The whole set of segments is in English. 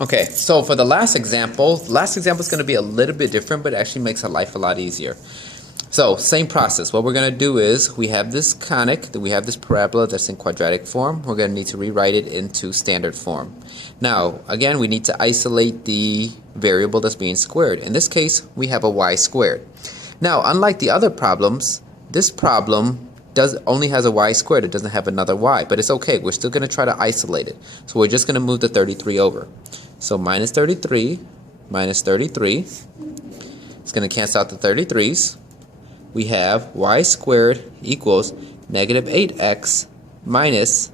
Okay, so for the last example is going to be a little bit different, but it actually makes our life a lot easier. So, same process. What we're going to do is, we have this conic, we have this parabola that's in quadratic form. We're going to need to rewrite it into standard form. Now, again, we need to isolate the variable that's being squared. In this case, we have a y squared. Now, unlike the other problems, this problem only has a y squared. It doesn't have another y, but it's okay. We're still going to try to isolate it. So we're just going to move the 33 over. So minus 33 minus 33. It's going to cancel out the 33's. We have y squared equals negative 8x minus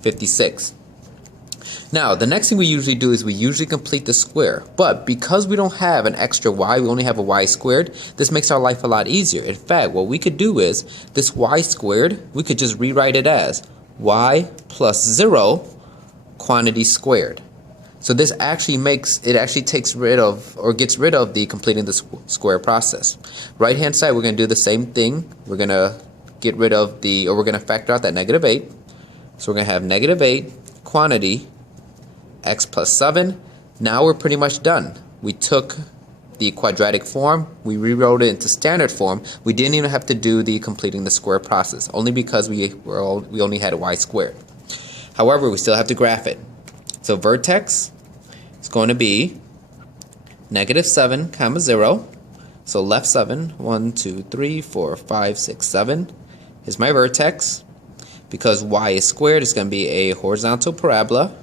56. Now, the next thing we usually do is we usually complete the square. But because we don't have an extra y, we only have a y squared, this makes our life a lot easier. In fact, what we could do is, this y squared, we could just rewrite it as y plus 0 quantity squared. So this actually takes rid of, or gets rid of, the completing the square process. Right hand side, we're going to do the same thing. We're going to get rid of we're going to factor out that negative 8. So we're going to have negative 8 quantity x plus 7. Now we're pretty much done. We took the quadratic form, we rewrote it into standard form. We didn't even have to do the completing the square process, only because we only had a y squared. However, we still have to graph it. So vertex is going to be negative 7 comma 0. So left 7, 1, 2, 3, 4, 5, 6, 7 is my vertex. Because y is squared, it's going to be a horizontal parabola.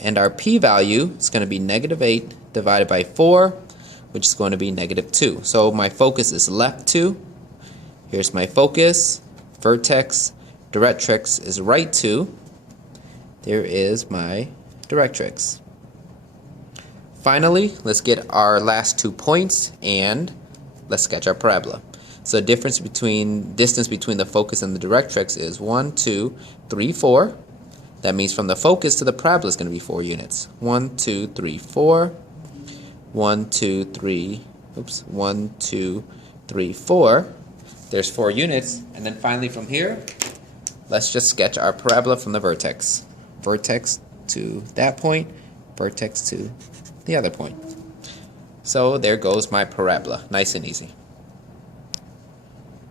And our p-value is going to be negative 8 divided by 4, which is going to be negative 2. So my focus is left 2. Here's my focus. Vertex. Directrix is right 2. There is my directrix. Finally, let's get our last 2 points and let's sketch our parabola. So the distance between the focus and the directrix is 1, 2, 3, 4. That means from the focus to the parabola is going to be 4 units. 1, 2, 3, 4. 1, 2, 3. Oops. 1, 2, 3, 4. There's 4 units. And then finally from here, let's just sketch our parabola from the vertex. Vertex to that point. Vertex to the other point. So there goes my parabola. Nice and easy.